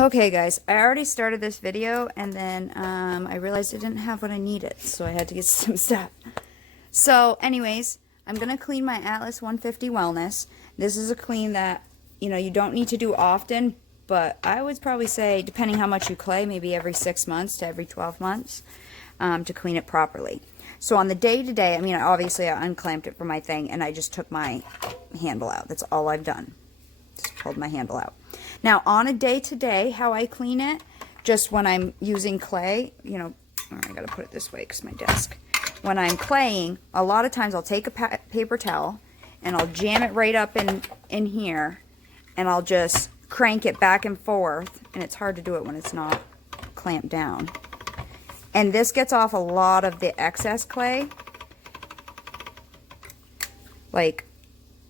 Okay guys, I already started this video and then I realized I didn't have what I needed, so I had to get some stuff. So anyways, I'm going to clean my Atlas 150 Wellness. This is a clean that, you don't need to do often, but I would probably say, depending how much you clay, maybe every 6 months to every 12 months to clean it properly. So on the day-to-day, obviously I unclamped it from my thing and I just took my handle out. That's all I've done. Just pulled my handle out. Now, on a day-to-day, how I clean it, just when I'm using clay, I got to put it this way because my desk. When I'm claying, a lot of times I'll take a paper towel and I'll jam it right up in here and I'll just crank it back and forth, and it's hard to do it when it's not clamped down. And this gets off a lot of the excess clay. Like,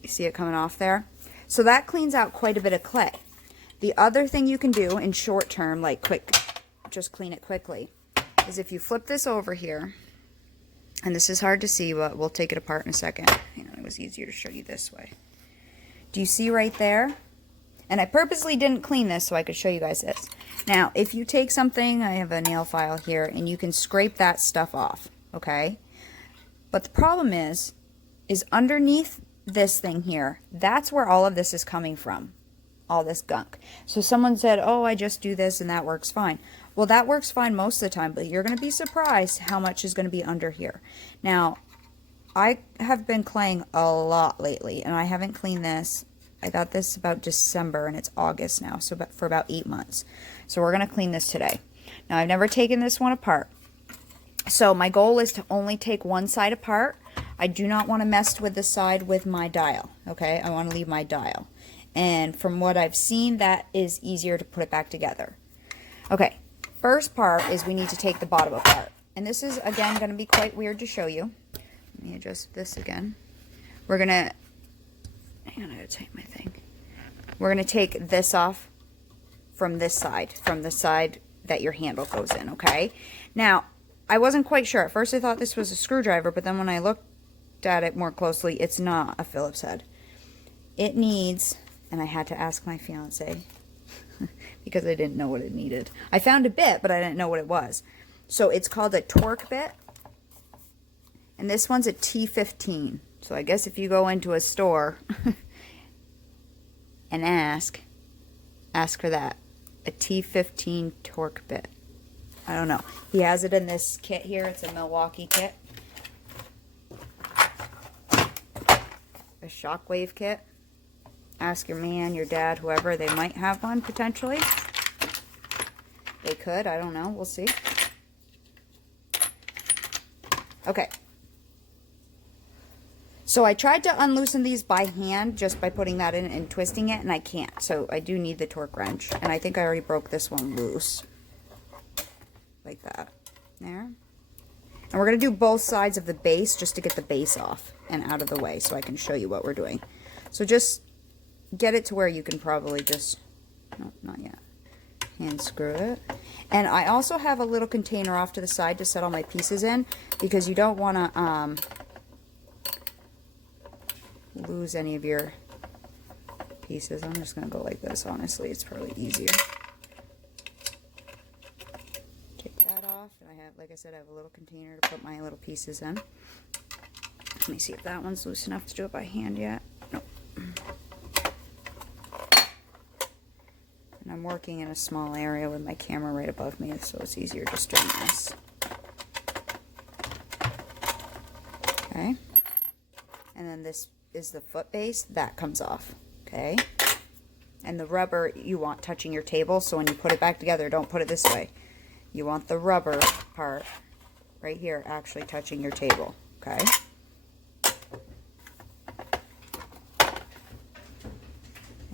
you see it coming off there? So that cleans out quite a bit of clay. The other thing you can do in short term, like just clean it quickly, is if you flip this over here, and this is hard to see, but we'll take it apart in a second. It was easier to show you this way. Do you see right there? And I purposely didn't clean this so I could show you guys this. Now, if you take something, I have a nail file here, and you can scrape that stuff off, okay? But the problem is underneath this thing here, that's where all of this is coming from. All this gunk. So someone said, oh, I just do this and that works fine. Well, that works fine most of the time, but you're going to be surprised how much is going to be under here. Now, I have been claying a lot lately, and I haven't cleaned this. I got this about December, and it's August now, so for about 8 months. So we're going to clean this today. Now, I've never taken this one apart. So my goal is to only take one side apart. I do not want to mess with the side with my dial, okay? I want to leave my dial. And from what I've seen, that is easier to put it back together. Okay, first part is we need to take the bottom apart. And this is, again, going to be quite weird to show you. Let me adjust this again. We're going to, hang on, I gotta take my thing. We're going to take this off from this side, from the side that your handle goes in, okay? Now, I wasn't quite sure. At first I thought this was a screwdriver, but then when I looked at it more closely, it's not a Phillips head. It needs... And I had to ask my fiance because I didn't know what it needed. I found a bit, but I didn't know what it was. So it's called a torque bit. And this one's a T15. So I guess if you go into a store and ask for that. A T15 torque bit. I don't know. He has it in this kit here. It's a Milwaukee kit. A shockwave kit. Ask your man, your dad, whoever. They might have one, potentially. They could. I don't know. We'll see. Okay. So I tried to unloosen these by hand, just by putting that in and twisting it, and I can't. So I do need the torque wrench. And I think I already broke this one loose. Like that. There. And we're going to do both sides of the base, just to get the base off and out of the way, so I can show you what we're doing. So just... get it to where you can probably just, no, not yet, hand screw it. And I also have a little container off to the side to set all my pieces in, because you don't want to lose any of your pieces. I'm just going to go like this, honestly. It's probably easier. Take that off. And I have, like I said, I have a little container to put my little pieces in. Let me see if that one's loose enough to do it by hand yet. Nope. I'm working in a small area with my camera right above me, so it's easier just doing this. Okay. And then this is the foot base. That comes off. Okay. And the rubber you want touching your table, so when you put it back together, don't put it this way. You want the rubber part right here actually touching your table. Okay.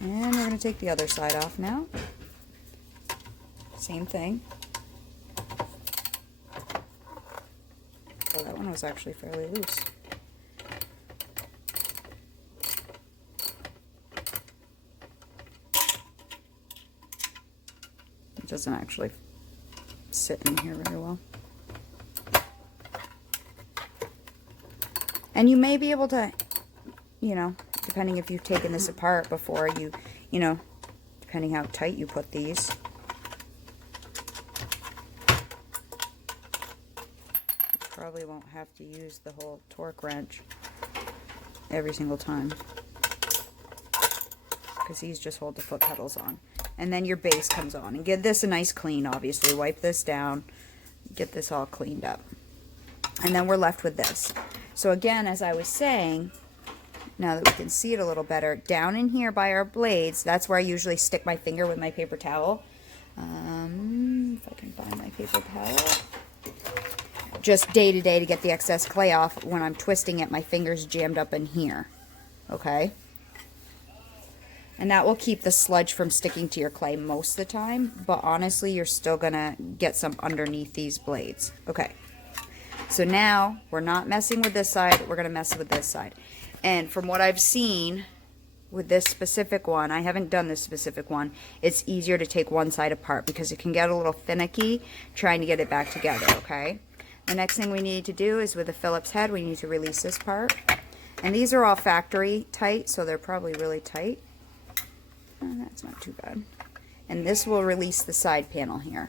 And we're going to take the other side off now. Same thing. So that one was actually fairly loose. It doesn't actually sit in here very well. And you may be able to, depending if you've taken this apart before you, depending how tight you put these, probably won't have to use the whole torque wrench every single time, because these just hold the foot pedals on. And then your base comes on. And give this a nice clean, obviously. Wipe this down. Get this all cleaned up. And then we're left with this. So again, as I was saying, now that we can see it a little better, down in here by our blades, that's where I usually stick my finger with my paper towel. If I can find my paper towel. Just day to day to get the excess clay off. When I'm twisting it, my finger's jammed up in here. Okay? And that will keep the sludge from sticking to your clay most of the time. But honestly, you're still going to get some underneath these blades. Okay. So now, we're not messing with this side. We're going to mess with this side. And from what I've seen with this specific one, I haven't done this specific one, it's easier to take one side apart because it can get a little finicky trying to get it back together, okay? The next thing we need to do is with the Phillips head, we need to release this part. And these are all factory tight, so they're probably really tight. That's not too bad. And this will release the side panel here.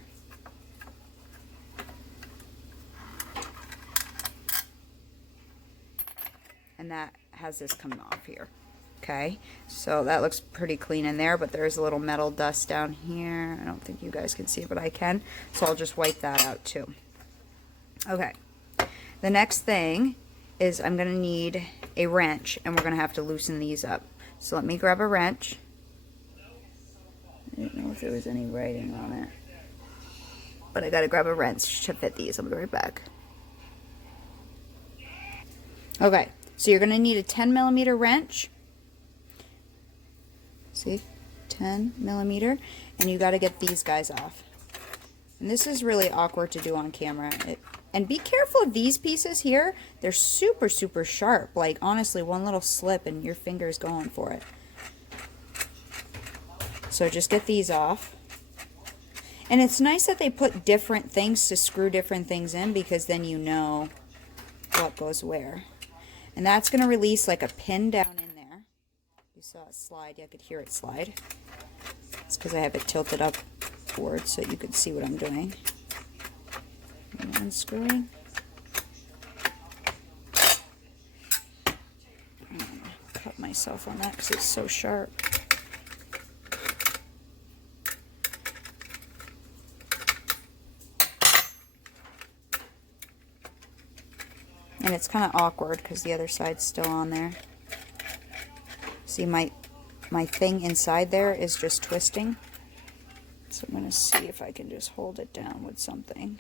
And that has this coming off here. Okay, so that looks pretty clean in there, but there's a little metal dust down here. I don't think you guys can see it, but I can. So I'll just wipe that out too. Okay, the next thing is I'm going to need a wrench, and we're going to have to loosen these up. So let me grab a wrench. I didn't know if there was any writing on it, but I got to grab a wrench to fit these. I'll be right back. Okay, so you're going to need a 10mm wrench. See, 10mm, and you got to get these guys off. And this is really awkward to do on camera. And be careful of these pieces here. They're super, super sharp. Like, honestly, one little slip and your finger's going for it. So just get these off. And it's nice that they put different things to screw different things in, because then you know what goes where. And that's going to release like a pin down in there. You saw it slide. I could hear it slide. It's because I have it tilted upward so you could see what I'm doing. I'm unscrewing. I'm going to cut myself on that because it's so sharp. And it's kind of awkward because the other side's still on there. See, my thing inside there is just twisting. So I'm going to see if I can just hold it down with something.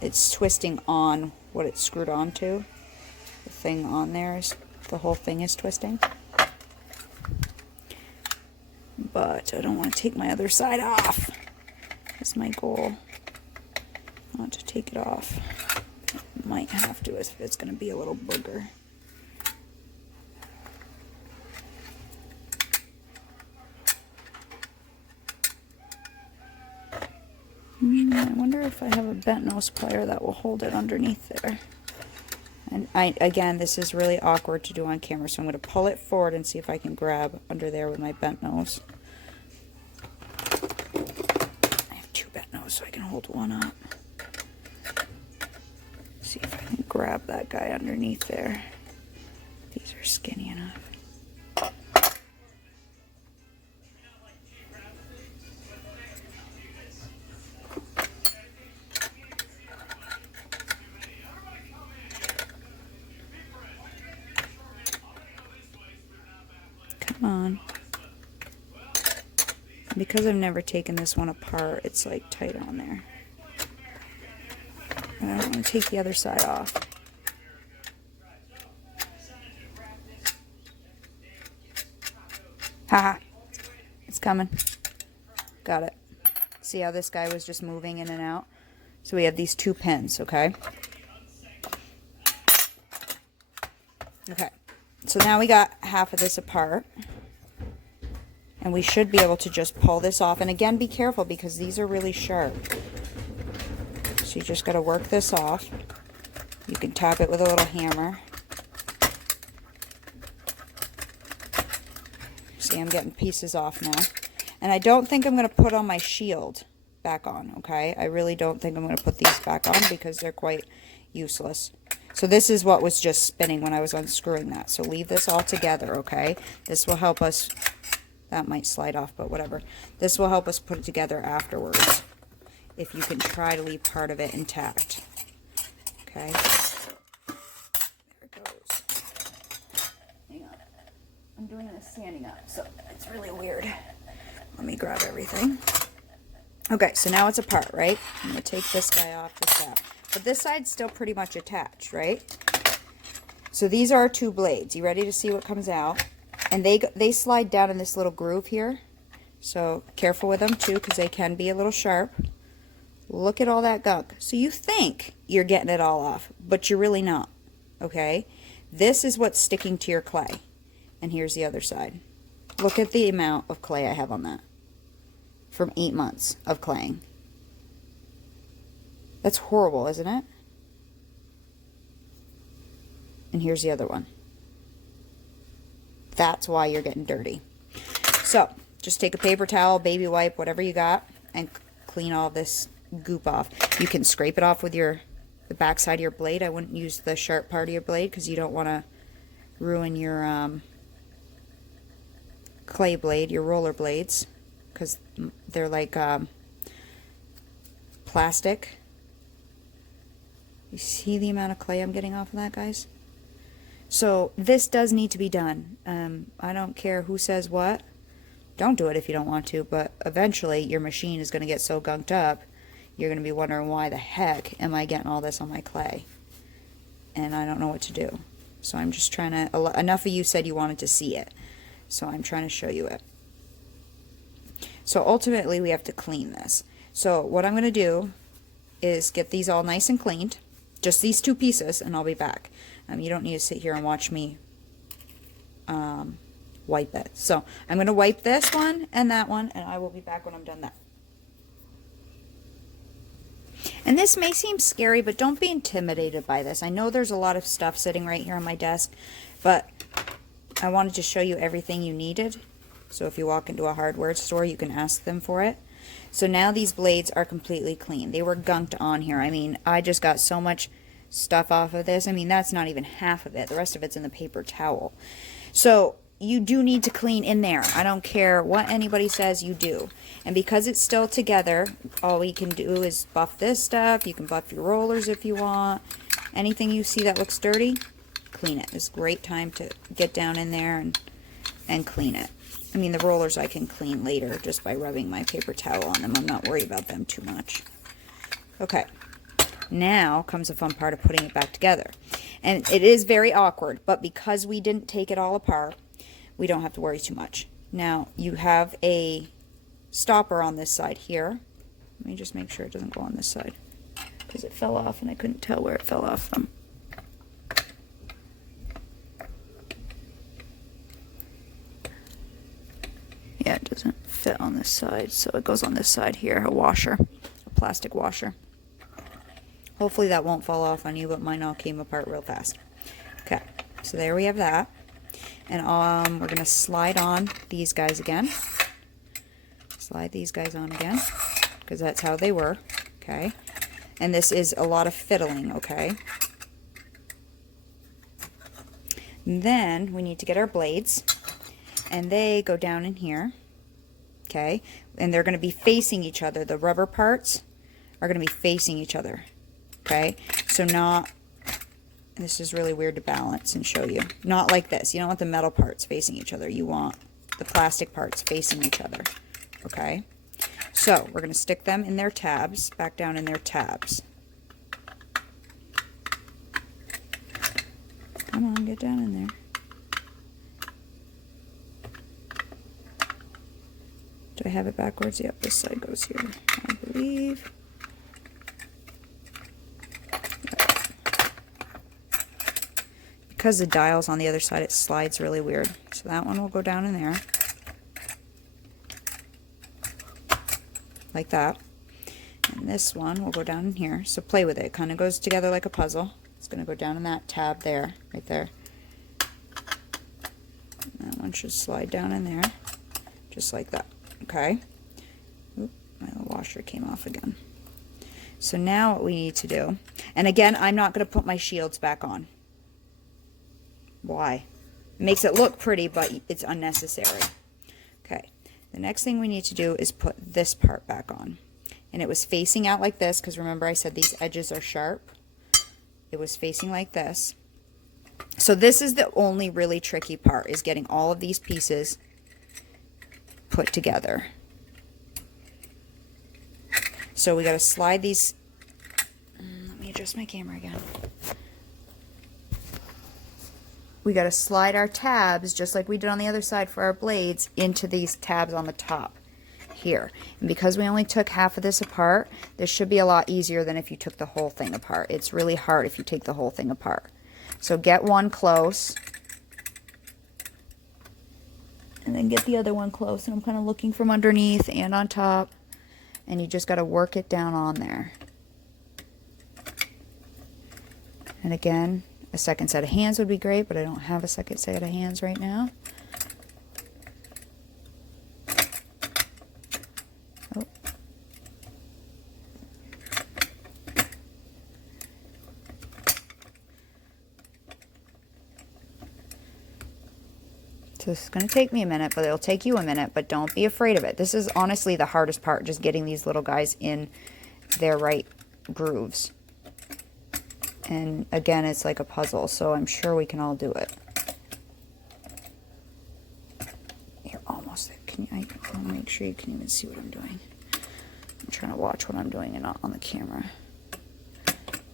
It's twisting on what it's screwed onto. The thing on there is, the whole thing is twisting. But I don't want to take my other side off. That's my goal. Not to take it off. Might have to if it's going to be a little booger. I wonder if I have a bent nose plier that will hold it underneath there. And again, this is really awkward to do on camera, so I'm going to pull it forward and see if I can grab under there with my bent nose. I have two bent noses, so I can hold one up. See if I can grab that guy underneath there. These are skinny enough. Come on. Because I've never taken this one apart, it's like tight on there. And I don't want to take the other side off. Haha. It's coming. Got it. See how this guy was just moving in and out? So we have these two pins, okay? Okay. So now we got half of this apart. And we should be able to just pull this off. And again, be careful because these are really sharp. So you just got to work this off. You can tap it with a little hammer. See, I'm getting pieces off now. And I don't think I'm going to put on my shield back on, okay? I really don't think I'm going to put these back on because they're quite useless. So this is what was just spinning when I was unscrewing that. So leave this all together, okay? This will help us, that might slide off, but whatever. This will help us put it together afterwards, if you can try to leave part of it intact. Okay? There it goes. Hang on. I'm doing this standing up, so it's really weird. Let me grab everything. Okay, so now it's apart, right? I'm going to take this guy off the strap. But this side's still pretty much attached, right? So these are our two blades. You ready to see what comes out? And they slide down in this little groove here. So careful with them too, because they can be a little sharp. Look at all that gunk. So you think you're getting it all off, but you're really not, okay? This is what's sticking to your clay. And here's the other side. Look at the amount of clay I have on that. From 8 months of claying. That's horrible, isn't it? And here's the other one. That's why you're getting dirty. So, just take a paper towel, baby wipe, whatever you got, and clean all this goop off. You can scrape it off with the back side of your blade. I wouldn't use the sharp part of your blade because you don't want to ruin your clay blade, your roller blades, because they're like plastic. You see the amount of clay I'm getting off of that, guys? So this does need to be done. I don't care who says what. Don't do it if you don't want to, but eventually your machine is going to get so gunked up, you're going to be wondering, why the heck am I getting all this on my clay? And I don't know what to do. So I'm just trying to, enough of you said you wanted to see it. So I'm trying to show you it. So ultimately we have to clean this. So what I'm going to do is get these all nice and cleaned. Just these two pieces, and I'll be back. You don't need to sit here and watch me wipe it. So I'm going to wipe this one and that one, and I will be back when I'm done that. And this may seem scary, but don't be intimidated by this. I know there's a lot of stuff sitting right here on my desk, but I wanted to show you everything you needed. So if you walk into a hardware store, you can ask them for it. So now these blades are completely clean. They were gunked on here. I mean, I just got so much stuff off of this. I mean, that's not even half of it. The rest of it's in the paper towel. So you do need to clean in there. I don't care what anybody says, you do. And because it's still together, all we can do is buff this stuff. You can buff your rollers if you want. Anything you see that looks dirty, clean it. It's a great time to get down in there and clean it. I mean, the rollers I can clean later just by rubbing my paper towel on them. I'm not worried about them too much. Okay. Now comes the fun part of putting it back together. And it is very awkward, but because we didn't take it all apart, we don't have to worry too much. Now, you have a stopper on this side here. Let me just make sure it doesn't go on this side, because it fell off and I couldn't tell where it fell off from. Yeah, it doesn't fit on this side, so it goes on this side here, a washer, a plastic washer. Hopefully that won't fall off on you, but mine all came apart real fast. Okay, so there we have that. And we're going to slide on these guys again. Slide these guys on again, because that's how they were, okay? And this is a lot of fiddling, okay? And then we need to get our blades, and they go down in here, okay? And they're going to be facing each other. The rubber parts are going to be facing each other, okay? So not, this is really weird to balance and show you. Not like this. You don't want the metal parts facing each other. You want the plastic parts facing each other, okay? So we're going to stick them in their tabs, back down in their tabs. Come on, get down in there. Do I have it backwards? Yep, this side goes here, I believe. Because the dial's on the other side, it slides really weird. So that one will go down in there. Like that. And this one will go down in here. So play with it. It kind of goes together like a puzzle. It's going to go down in that tab there, right there. And that one should slide down in there, just like that. okay? Oop, my washer came off again. So now what we need to do, and again, I'm not going to put my shields back on. Why? It makes it look pretty, but it's unnecessary. Okay, the next thing we need to do is put this part back on. And it was facing out like this, because remember I said these edges are sharp. It was facing like this. So this is the only really tricky part, is getting all of these pieces put together. So we got to slide these, let me adjust my camera again. We got to slide our tabs, just like we did on the other side for our blades, into these tabs on the top here. And because we only took half of this apart, this should be a lot easier than if you took the whole thing apart. It's really hard if you take the whole thing apart. So get one close, and then get the other one close. And I'm kind of looking from underneath and on top, and you just got to work it down on there. And again, a second set of hands would be great, but I don't have a second set of hands right now. Oh. So this is going to take me a minute, but it'll take you a minute, but don't be afraid of it. This is honestly the hardest part, just getting these little guys in their right grooves. And again, it's like a puzzle, so I'm sure we can all do it. You're almost there. I want to make sure you can even see what I'm doing. I'm trying to watch what I'm doing and not on the camera.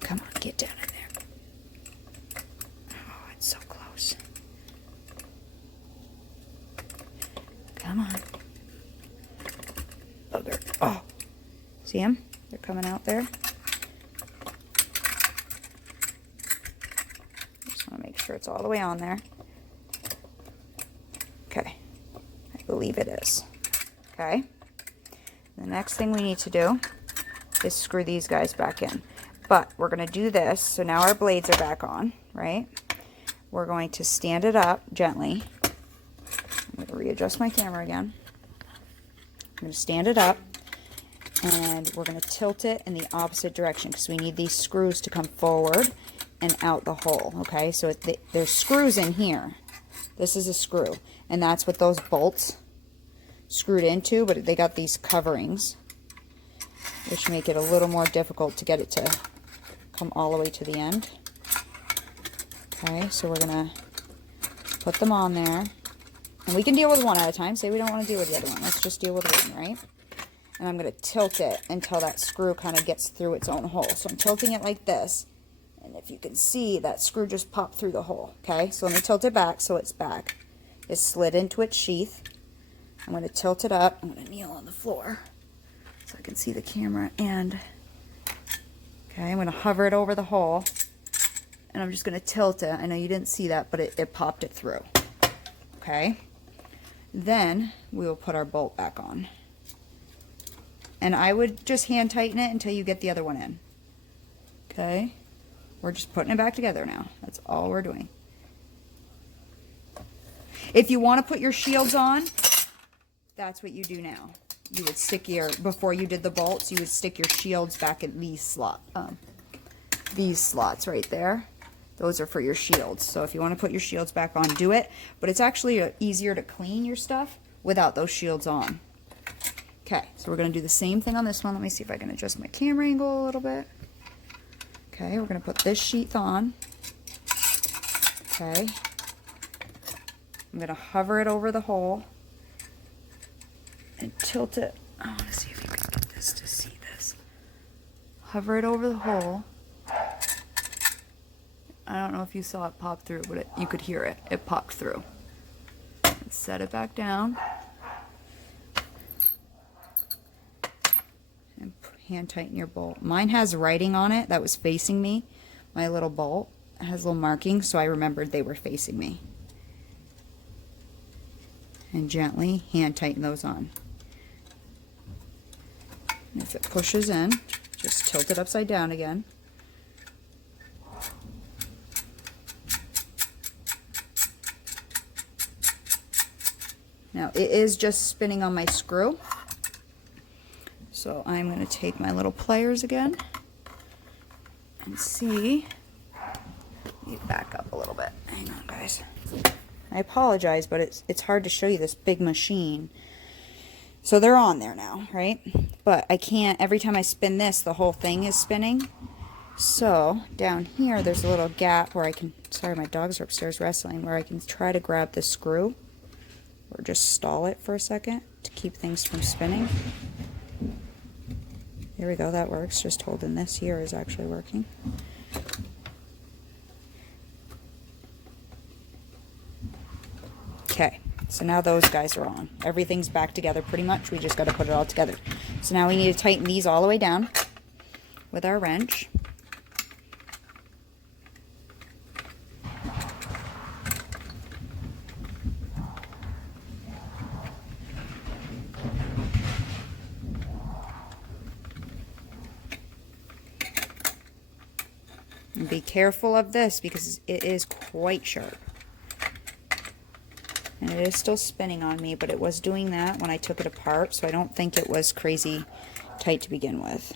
Come on, get down in there. Oh, it's so close. Come on. Bugger. Oh. See them? They're coming out there. Make sure it's all the way on there. Okay, I believe it is. Okay, the next thing we need to do is screw these guys back in, but we're going to do this. So now our blades are back on, right? We're going to stand it up gently. I'm going to readjust my camera again. I'm going to stand it up, and we're going to tilt it in the opposite direction, because we need these screws to come forward and out the hole. Okay, so there's screws in here. This is a screw, and that's what those bolts screwed into, but they got these coverings, which make it a little more difficult to get it to come all the way to the end. Okay, so we're gonna put them on there, and we can deal with one at a time. Say we don't want to deal with the other one, let's just deal with one, right? And I'm gonna tilt it until that screw kind of gets through its own hole. So I'm tilting it like this. And if you can see, that screw just popped through the hole. Okay, so let me tilt it back so it's back. It's slid into its sheath. I'm going to tilt it up. I'm going to kneel on the floor so I can see the camera. And, okay, I'm going to hover it over the hole. And I'm just going to tilt it. I know you didn't see that, but it popped it through. Okay, then we will put our bolt back on. And I would just hand tighten it until you get the other one in. Okay. We're just putting it back together now. That's all we're doing. If you want to put your shields on, that's what you do now. You would stick your, before you did the bolts, you would stick your shields back in these slots right there. Those are for your shields. So if you want to put your shields back on, do it. But it's actually easier to clean your stuff without those shields on. Okay, so we're going to do the same thing on this one. Let me see if I can adjust my camera angle a little bit. Okay, we're going to put this sheath on. Okay. I'm going to hover it over the hole and tilt it. I want to see if you can get this to see this. Hover it over the hole. I don't know if you saw it pop through, but you could hear it. It popped through. And set it back down. And hand tighten your bolt. Mine has writing on it that was facing me. My little bolt has little markings, so I remembered they were facing me. And gently hand tighten those on. And if it pushes in, just tilt it upside down again. Now, it is just spinning on my screw. So I'm going to take my little pliers again and see. Let me back up a little bit. Hang on, guys. I apologize, but it's hard to show you this big machine. So they're on there now, right? But I can't, every time I spin this, the whole thing is spinning. So down here, there's a little gap where I can, sorry, my dogs are upstairs wrestling, where I can try to grab the screw or just stall it for a second to keep things from spinning. There we go, that works. Just holding this here is actually working. Okay, so now those guys are on. Everything's back together pretty much. We just got to put it all together. So now we need to tighten these all the way down with our wrench. And be careful of this because it is quite sharp. And it is still spinning on me, but it was doing that when I took it apart, so I don't think it was crazy tight to begin with.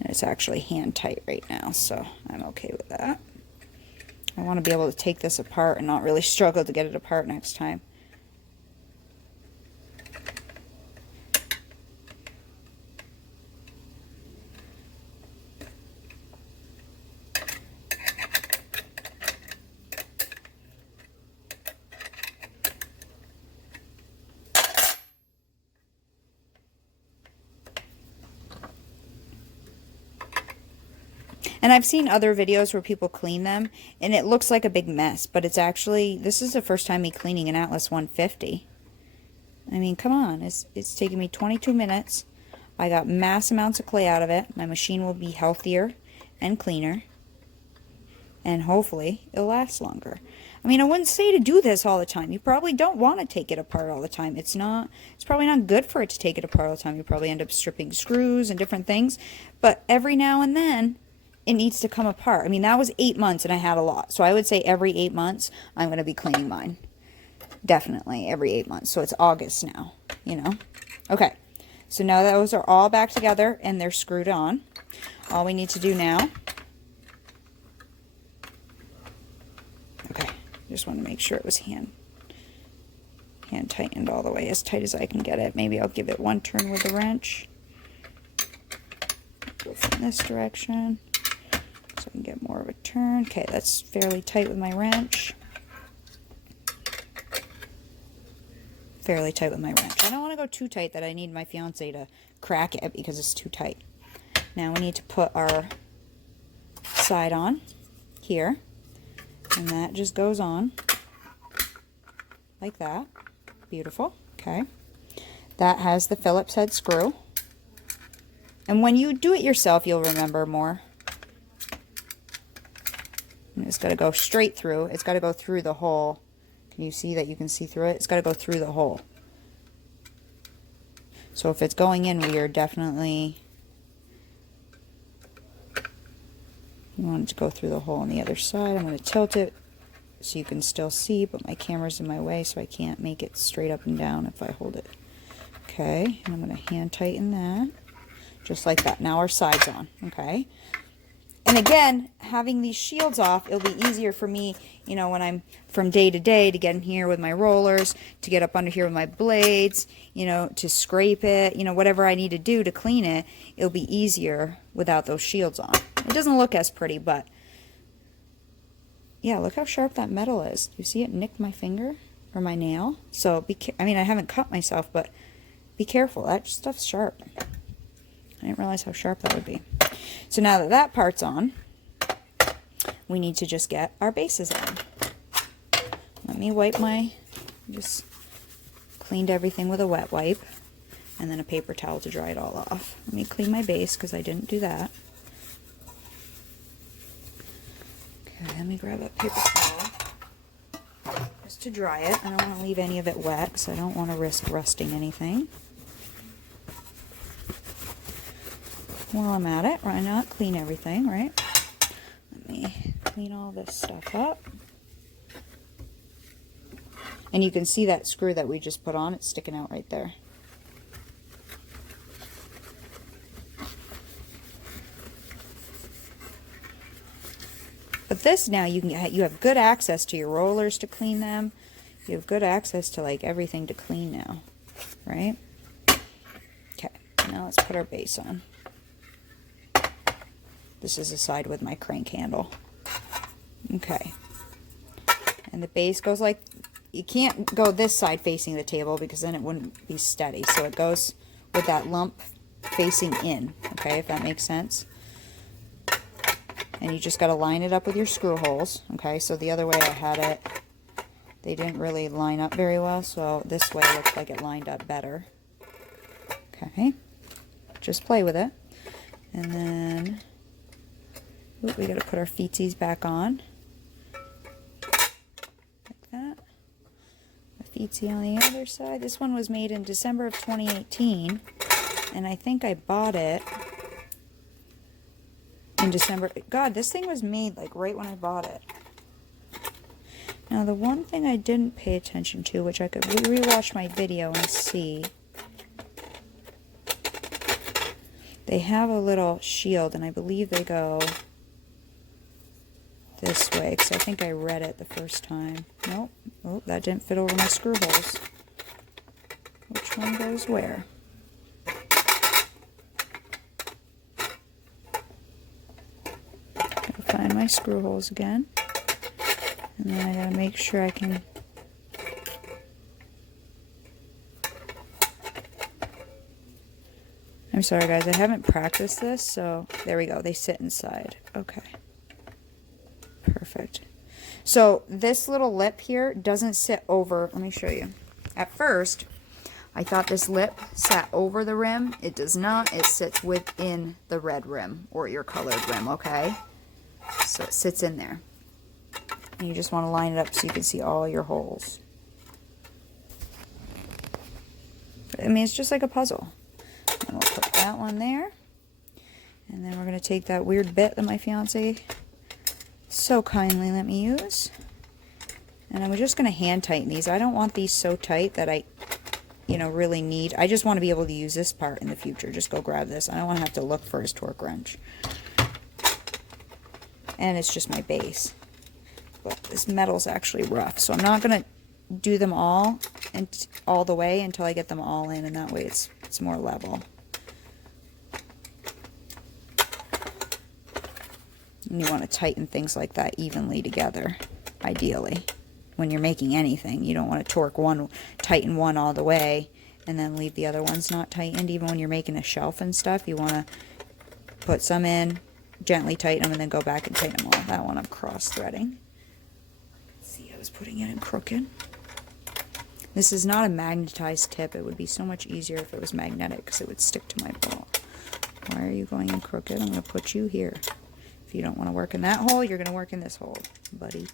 And it's actually hand tight right now, so I'm okay with that. I want to be able to take this apart and not really struggle to get it apart next time. And I've seen other videos where people clean them, and it looks like a big mess, but it's actually, this is the first time me cleaning an Atlas 150. I mean, come on, it's taken me 22 minutes. I got mass amounts of clay out of it. My machine will be healthier and cleaner, and hopefully it'll last longer. I mean, I wouldn't say to do this all the time. You probably don't want to take it apart all the time. It's probably not good for it to take it apart all the time. You probably end up stripping screws and different things, but every now and then, it needs to come apart. I mean, that was 8 months and I had a lot. So I would say every 8 months, I'm going to be cleaning mine. Definitely every 8 months. So it's August now, you know. Okay. So now those are all back together and they're screwed on. All we need to do now. Okay. Just want to make sure it was hand tightened all the way, as tight as I can get it. Maybe I'll give it one turn with the wrench. Go from this direction. So I can get more of a turn. Okay, that's fairly tight with my wrench. Fairly tight with my wrench. I don't want to go too tight that I need my fiance to crack it because it's too tight. Now we need to put our side on here. And that just goes on like that. Beautiful. Okay. That has the Phillips head screw. And when you do it yourself, you'll remember more. And it's got to go straight through. It's got to go through the hole. Can you see that you can see through it? It's got to go through the hole. So if it's going in weird, definitely you want it to go through the hole on the other side. I'm going to tilt it so you can still see, but my camera's in my way, so I can't make it straight up and down if I hold it. Okay, and I'm going to hand tighten that. Just like that. Now our side's on, okay? And again, having these shields off, it'll be easier for me, you know, when I'm from day to day to get in here with my rollers, to get up under here with my blades, you know, to scrape it, you know, whatever I need to do to clean it, it'll be easier without those shields on. It doesn't look as pretty, but yeah, look how sharp that metal is. Do you see it nicked my finger or my nail? So, I mean, I haven't cut myself, but be careful. That stuff's sharp. I didn't realize how sharp that would be. So now that that part's on, we need to just get our bases on. Let me wipe just cleaned everything with a wet wipe and then a paper towel to dry it all off. Let me clean my base because I didn't do that. Okay, let me grab that paper towel just to dry it. I don't want to leave any of it wet because I don't want to risk rusting anything. While I'm at it, why not clean everything, right? clean all this stuff up. And you can see that screw that we just put on, it's sticking out right there. But this now, you have good access to your rollers to clean them. You have good access to like everything to clean now, right? Okay, now let's put our base on. This is the side with my crank handle. Okay. And the base goes like, you can't go this side facing the table because then it wouldn't be steady. So it goes with that lump facing in, okay, if that makes sense. And you just got to line it up with your screw holes, okay? So the other way I had it, they didn't really line up very well, so this way looks like it lined up better. Okay. Just play with it. And then ooh, we got to put our feetsies back on. Like that. A feetsie on the other side. This one was made in December of 2018. And I think I bought it in December. God, this thing was made like right when I bought it. Now the one thing I didn't pay attention to, which I could rewatch my video and see, they have a little shield, and I believe they go this way, because I think I read it the first time. Nope. Oh, that didn't fit over my screw holes. Which one goes where? Gotta find my screw holes again. And then I gotta make sure I can... I'm sorry guys, I haven't practiced this, so there we go. They sit inside. Okay. Perfect. So this little lip here doesn't sit over, let me show you. At first, I thought this lip sat over the rim. It does not. It sits within the red rim, or your colored rim, okay? So it sits in there. And you just want to line it up so you can see all your holes. I mean, it's just like a puzzle. And we'll put that one there. And then we're going to take that weird bit that my fiance so kindly let me use. And I'm just going to hand tighten these. I don't want these so tight that I, really need. I just want to be able to use this part in the future. Just go grab this. I don't want to have to look for his torque wrench. And it's just my base. But this metal's actually rough. So I'm not going to do them all the way until I get them all in. And that way it's more level. And you want to tighten things like that evenly together, ideally. When you're making anything, you don't want to tighten one all the way and then leave the other ones not tightened. Even when you're making a shelf and stuff, you want to put some in, gently tighten them, and then go back and tighten them all. That one I'm cross-threading. See, I was putting it in crooked. This is not a magnetized tip. It would be so much easier if it was magnetic because it would stick to my ball. Why are you going in crooked? I'm going to put you here. If you don't want to work in that hole, you're going to work in this hole, buddy.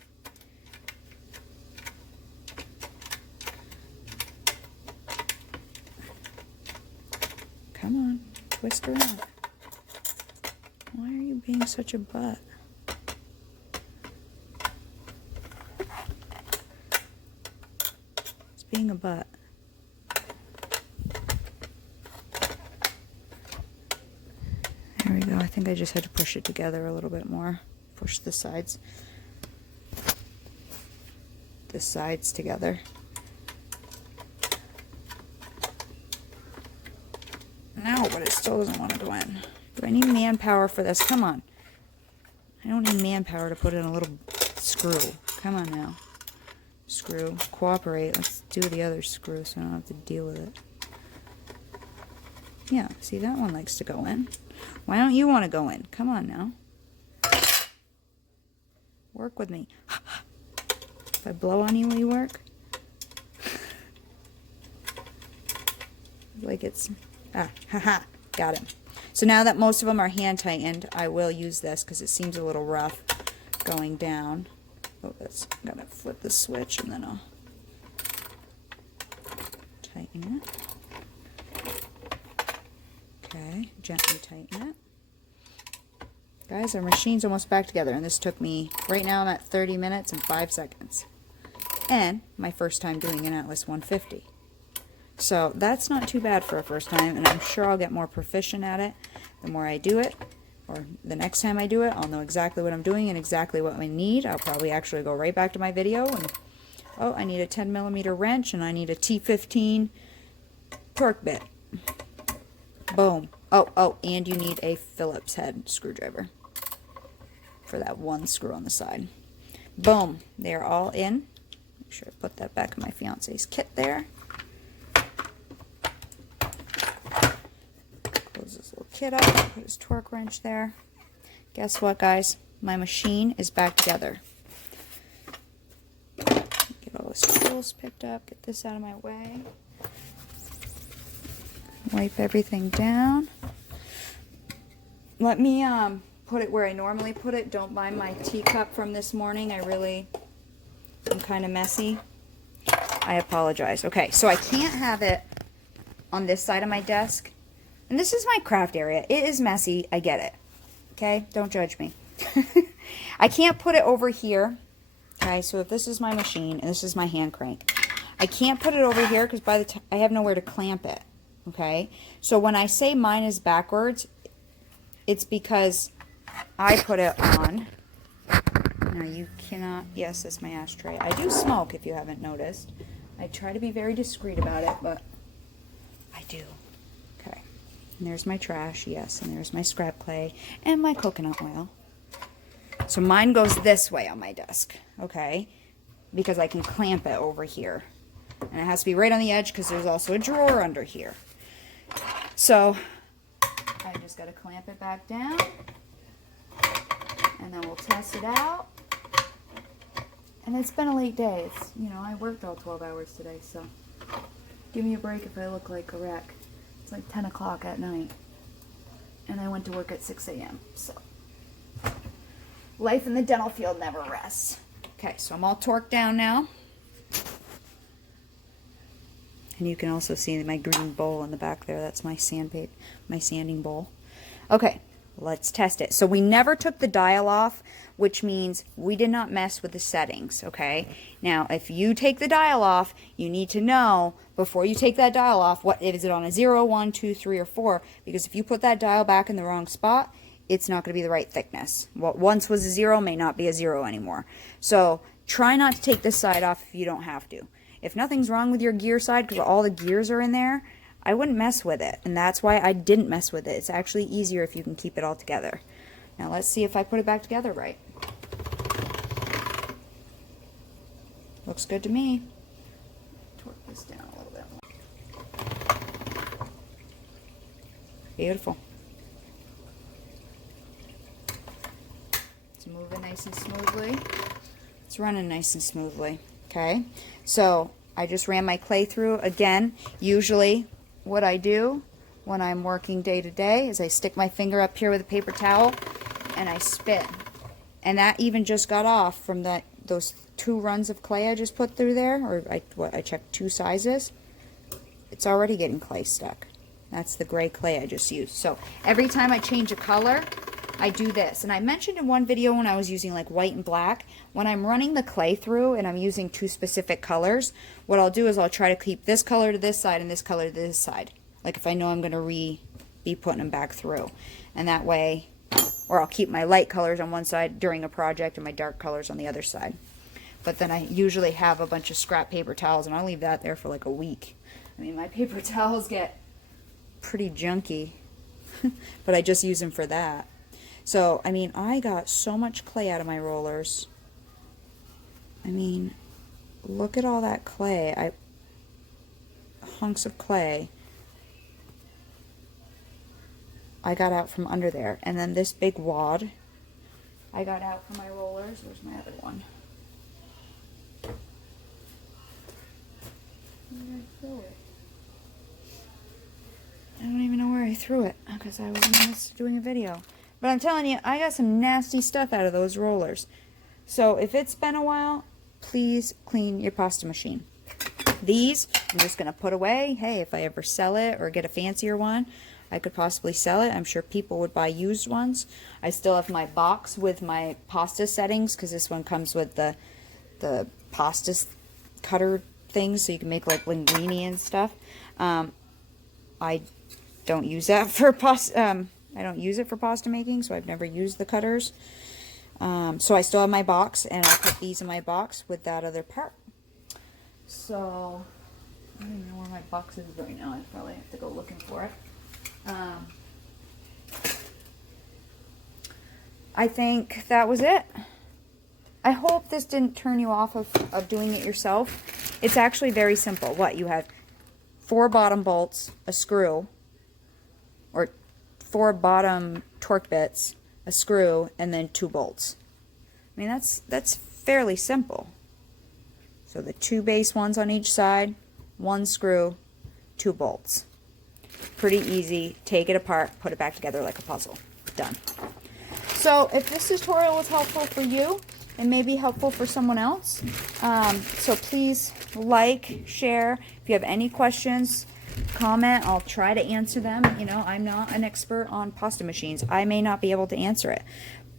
Come on, twist around. Why are you being such a butt? It's being a butt. There we go. I think I just had to push it together a little bit more. Push the sides together. No, but it still doesn't want to go in. Do I need manpower for this? Come on. I don't need manpower to put in a little screw. Come on now. Screw. Cooperate. Let's do the other screw so I don't have to deal with it. Yeah, see, that one likes to go in. Why don't you want to go in? Come on now. Work with me. If I blow on you, will you work? Like it's... Ah, haha, got him. So now that most of them are hand tightened, I will use this because it seems a little rough going down. Oh, that's... I'm going to flip the switch and then I'll tighten it. Okay, gently tighten it. Guys, our machine's almost back together, and this took me, right now I'm at 30 minutes and 5 seconds. And my first time doing an Atlas 150. So that's not too bad for a first time, and I'm sure I'll get more proficient at it the more I do it, or the next time I do it, I'll know exactly what I'm doing and exactly what I need. I'll probably actually go right back to my video and, oh, I need a 10mm wrench, and I need a T15 torque bit. Boom. Oh, and you need a Phillips head screwdriver for that one screw on the side. Boom. They're all in. Make sure I put that back in my fiance's kit there. Close this little kit up. Put his torque wrench there. Guess what, guys? My machine is back together. Get all those tools picked up. Get this out of my way. Wipe everything down. Let me put it where I normally put it. Don't mind my teacup from this morning. I'm kind of messy. I apologize. Okay, so I can't have it on this side of my desk. And this is my craft area. It is messy. I get it. Okay, don't judge me. I can't put it over here. Okay, so if this is my machine and this is my hand crank, I can't put it over here because by the time I have nowhere to clamp it. Okay, so when I say mine is backwards, it's because I put it on. Now you cannot, yes, that's my ashtray. I do smoke if you haven't noticed. I try to be very discreet about it, but I do. Okay, and there's my trash, yes, and there's my scrap clay and my coconut oil. So mine goes this way on my desk, okay, because I can clamp it over here. And it has to be right on the edge because there's also a drawer under here. So I just got to clamp it back down, and then we'll test it out. And it's been a late day. It's, you know, I worked all 12 hours today, so give me a break if I look like a wreck. It's like 10 o'clock at night, and I went to work at 6 a.m. So life in the dental field never rests. Okay, so I'm all torqued down now. And you can also see my green bowl in the back there. That's my sanding bowl. Okay, let's test it. So we never took the dial off, which means we did not mess with the settings, okay? Now, if you take the dial off, you need to know before you take that dial off, what is it on a 0, 1, 2, 3, or 4? Because if you put that dial back in the wrong spot, it's not going to be the right thickness. What once was a 0 may not be a 0 anymore. So try not to take this side off if you don't have to. If nothing's wrong with your gear side, because all the gears are in there, I wouldn't mess with it. And that's why I didn't mess with it. It's actually easier if you can keep it all together. Now let's see if I put it back together right. Looks good to me. Torque this down a little bit more. Beautiful. It's moving nice and smoothly. It's running nice and smoothly. Okay, so I just ran my clay through. Again, usually what I do when I'm working day to day is I stick my finger up here with a paper towel and I spin. And that even just got off from those 2 runs of clay I just put through there, or I checked 2 sizes. It's already getting clay stuck. That's the gray clay I just used. So every time I change a color, I do this. And I mentioned in one video when I was using like white and black, when I'm running the clay through and I'm using 2 specific colors, what I'll do is I'll try to keep this color to this side and this color to this side. Like if I know I'm going to be putting them back through. And that way, or I'll keep my light colors on one side during a project and my dark colors on the other side. But then I usually have a bunch of scrap paper towels and I'll leave that there for like a week. I mean, my paper towels get pretty junky, but I just use them for that. So, I mean, I got so much clay out of my rollers. I mean, look at all that clay. Hunks of clay I got out from under there. And then this big wad I got out from my rollers. Where's my other one? Where did I throw it? I don't even know where I threw it because I was in the midst of doing a video. But I'm telling you, I got some nasty stuff out of those rollers. So if it's been a while, please clean your pasta machine. These, I'm just going to put away. Hey, if I ever sell it or get a fancier one, I could possibly sell it. I'm sure people would buy used ones. I still have my box with my pasta settings, because this one comes with the pasta cutter things, so you can make like linguine and stuff. I don't use that for pasta. I don't use it for pasta making, so I've never used the cutters. So I still have my box, and I'll put these in my box with that other part. So I don't even know where my box is right now. I probably have to go looking for it. I think that was it. I hope this didn't turn you off of doing it yourself. It's actually very simple. What, you have 4 bottom bolts, a screw, or 4 bottom torque bits, a screw, and then 2 bolts. I mean, that's fairly simple. So the 2 base ones on each side, 1 screw, 2 bolts. Pretty easy. Take it apart, put it back together like a puzzle. Done. So if this tutorial was helpful for you, it may be helpful for someone else. So please like, share. If you have any questions, comment. I'll try to answer them. You know, I'm not an expert on pasta machines. I may not be able to answer it.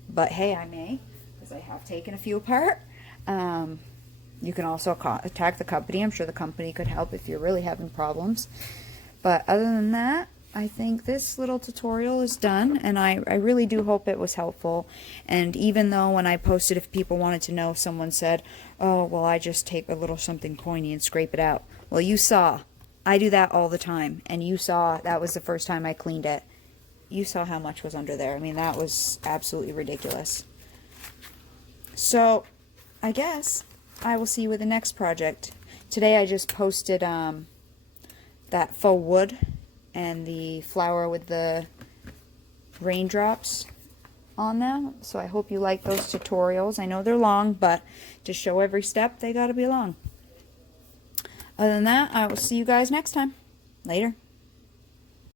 But hey, I may, because I have taken a few apart. You can also contact the company. I'm sure the company could help if you're really having problems. But other than that, I think this little tutorial is done, and I really do hope it was helpful. And even though when I posted, if people wanted to know, someone said, oh, well, I just take a little something pointy and scrape it out. Well, you saw. I do that all the time, and you saw that was the first time I cleaned it. You saw how much was under there. I mean, that was absolutely ridiculous. So, I guess I will see you with the next project. Today I just posted that faux wood and the flower with the raindrops on them. So I hope you like those tutorials. I know they're long, but to show every step, they gotta be long. Other than that, I will see you guys next time. Later.